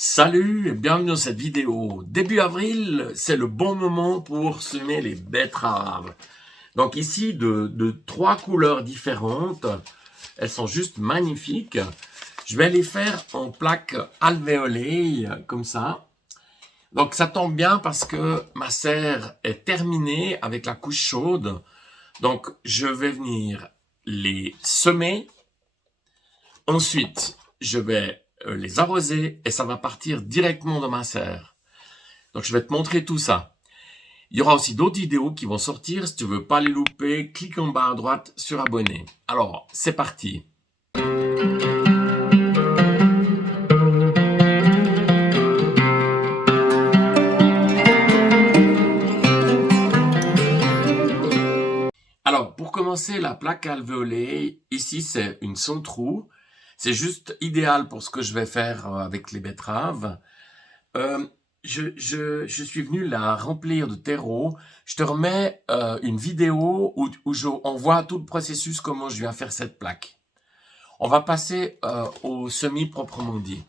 Salut et bienvenue dans cette vidéo. Début avril, c'est le bon moment pour semer les betteraves. Donc ici, de trois couleurs différentes. Elles sont juste magnifiques. Je vais les faire en plaques alvéolées, comme ça. Donc ça tombe bien parce que ma serre est terminée avec la couche chaude. Donc je vais venir les semer. Ensuite, je vais les arroser et ça va partir directement dans ma serre. Donc, je vais te montrer tout ça. Il y aura aussi d'autres vidéos qui vont sortir. Si tu veux pas les louper, clique en bas à droite sur abonner. Alors, c'est parti. Alors, pour commencer, la plaque alvéolée, ici, c'est une sans trou. C'est juste idéal pour ce que je vais faire avec les betteraves. Je suis venu la remplir de terreau. Je te remets une vidéo où on voit tout le processus, comment je viens faire cette plaque. On va passer au semis proprement dit.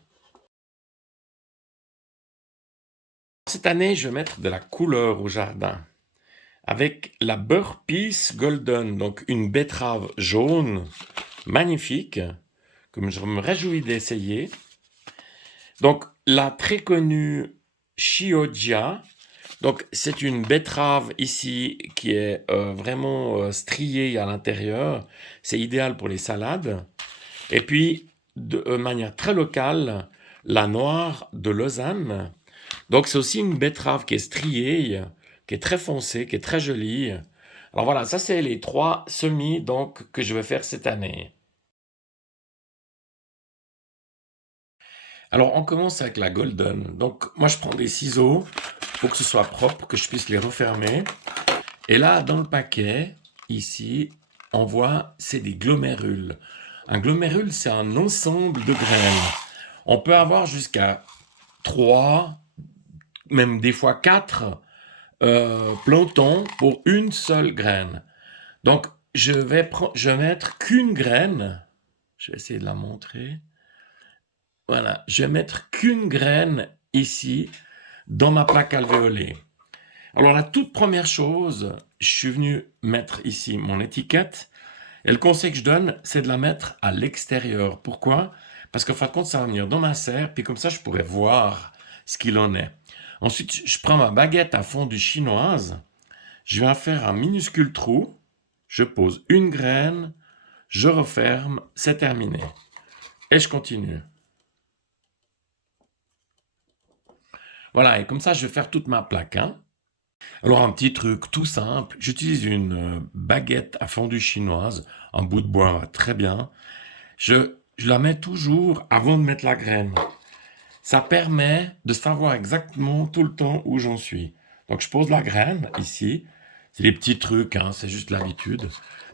Cette année, je vais mettre de la couleur au jardin avec la Beurre Peace Golden, donc une betterave jaune magnifique, comme je me réjouis d'essayer. Donc, la très connue Chioggia, donc c'est une betterave ici qui est vraiment striée à l'intérieur. C'est idéal pour les salades. Et puis, de manière très locale, la Noire de Lausanne. Donc, c'est aussi une betterave qui est striée, qui est très foncée, qui est très jolie. Alors voilà, ça c'est les trois semis donc que je vais faire cette année. Alors, on commence avec la Golden. Donc, moi, je prends des ciseaux pour que ce soit propre, que je puisse les refermer. Et là, dans le paquet, ici, on voit, c'est des glomérules. Un glomérule, c'est un ensemble de graines. On peut avoir jusqu'à 3, même des fois 4 plantons pour une seule graine. Donc, je vais mettre qu'une graine. Je vais essayer de la montrer. Voilà, je vais mettre qu'une graine ici dans ma plaque alvéolée. Alors la toute première chose, je suis venu mettre ici mon étiquette et le conseil que je donne, c'est de la mettre à l'extérieur. Pourquoi? Parce qu'en fin de compte, ça va venir dans ma serre, puis comme ça, je pourrais voir ce qu'il en est. Ensuite, je prends ma baguette à fondue chinoise, je vais faire un minuscule trou, je pose une graine, je referme, c'est terminé. Et je continue. Voilà, et comme ça, je vais faire toute ma plaque. Alors, un petit truc tout simple, j'utilise une baguette à fondue chinoise, un bout de bois très bien. Je la mets toujours avant de mettre la graine. Ça permet de savoir exactement tout le temps où j'en suis. Donc, je pose la graine ici. C'est des petits trucs, c'est juste l'habitude.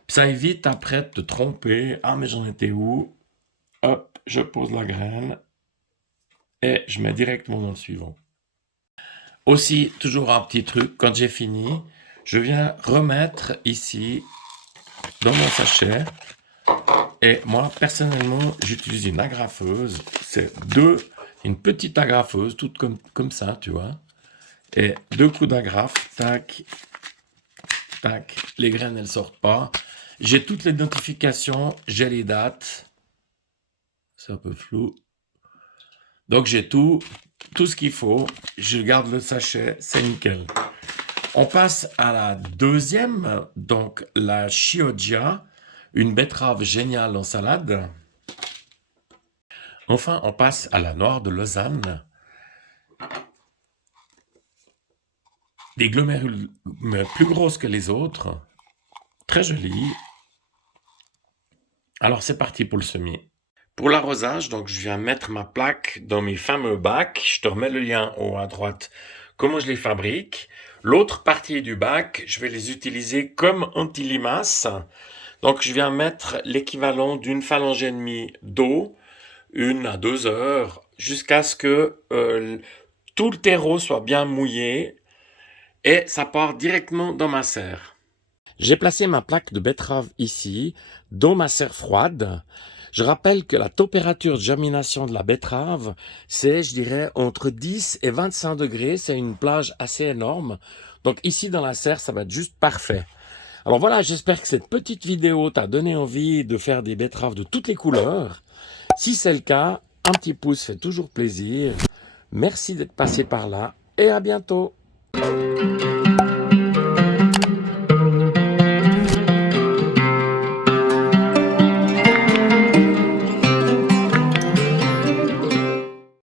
Puis ça évite après de te tromper. Ah, mais j'en étais où? Hop, je pose la graine et je mets directement dans le suivant. Aussi, toujours un petit truc, quand j'ai fini, je viens remettre ici dans mon sachet. Et moi, personnellement, j'utilise une agrafeuse. C'est une petite agrafeuse, toute comme ça, tu vois. Et 2 coups d'agrafe, tac, tac. Les graines, elles sortent pas. J'ai toutes les notifications, j'ai les dates. C'est un peu flou. Donc, j'ai tout ce qu'il faut. Je garde le sachet, c'est nickel. On passe à la deuxième, donc la Chioggia, une betterave géniale en salade. Enfin, on passe à la Noire de Lausanne. Des glomérules plus grosses que les autres. Très jolies. Alors, c'est parti pour le semis. Pour l'arrosage, donc je viens mettre ma plaque dans mes fameux bacs. Je te remets le lien en haut à droite, comment je les fabrique. L'autre partie du bac, je vais les utiliser comme anti-limaces. Donc, je viens mettre l'équivalent d'une phalange et demie d'eau, 1 à 2 heures, jusqu'à ce que tout le terreau soit bien mouillé et ça part directement dans ma serre. J'ai placé ma plaque de betterave ici, dans ma serre froide. Je rappelle que la température de germination de la betterave, c'est, je dirais, entre 10 et 25 degrés. C'est une plage assez énorme. Donc ici, dans la serre, ça va être juste parfait. Alors voilà, j'espère que cette petite vidéo t'a donné envie de faire des betteraves de toutes les couleurs. Si c'est le cas, un petit pouce fait toujours plaisir. Merci d'être passé par là et à bientôt.